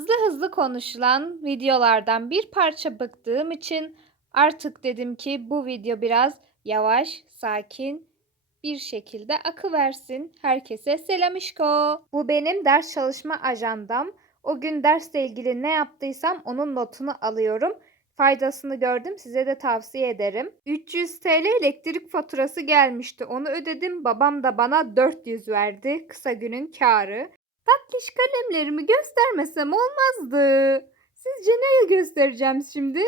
hızlı hızlı konuşulan videolardan bir parça bıktığım için artık dedim ki bu video biraz yavaş, sakin bir şekilde akı versin. Herkese selamişko. Bu benim ders çalışma ajandam. O gün dersle ilgili ne yaptıysam onun notunu alıyorum. Faydasını gördüm. Size de tavsiye ederim. 300 TL elektrik faturası gelmişti. Onu ödedim. Babam da bana 400 verdi. Kısa günün kârı. Tatlış kalemlerimi göstermesem olmazdı. Sizce neye göstereceğim şimdi?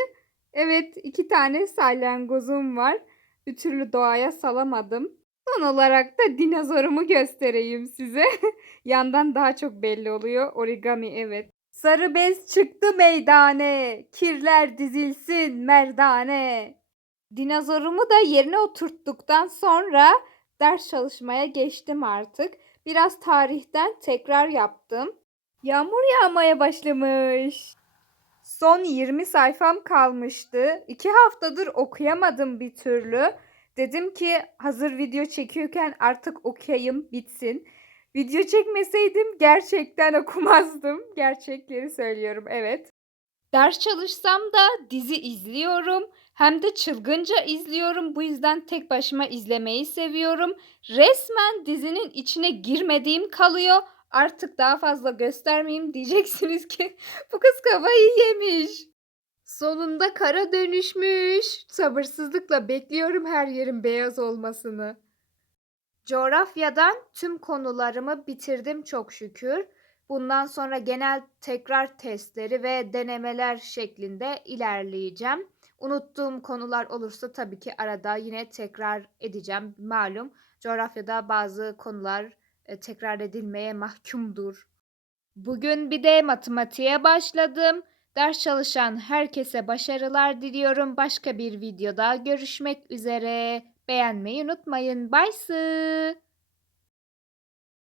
Evet, iki tane salyangozum var. Bir türlü doğaya salamadım. Son olarak da dinozorumu göstereyim size. Yandan daha çok belli oluyor. Origami evet. Sarı bez çıktı meydane. Kirler dizilsin merdane. Dinozorumu da yerine oturttuktan sonra ders çalışmaya geçtim artık. Biraz tarihten tekrar yaptım. Yağmur yağmaya başlamış. Son 20 sayfam kalmıştı. 2 haftadır okuyamadım bir türlü. Dedim ki hazır video çekiyorken artık okuyayım bitsin. Video çekmeseydim gerçekten okumazdım. Gerçekleri söylüyorum evet. Ders çalışsam da dizi izliyorum. Hem de çılgınca izliyorum. Bu yüzden tek başıma izlemeyi seviyorum. Resmen dizinin içine girmediğim kalıyor. Artık daha fazla göstermeyeyim diyeceksiniz ki bu kız kafayı yemiş. Sonunda kara dönüşmüş. Sabırsızlıkla bekliyorum her yerin beyaz olmasını. Coğrafyadan tüm konularımı bitirdim çok şükür. Bundan sonra genel tekrar testleri ve denemeler şeklinde ilerleyeceğim. Unuttuğum konular olursa tabii ki arada yine tekrar edeceğim. Malum coğrafyada bazı konular e, tekrar edilmeye mahkumdur. Bugün bir de matematiğe başladım. Ders çalışan herkese başarılar diliyorum. Başka bir videoda görüşmek üzere. Beğenmeyi unutmayın. Bye.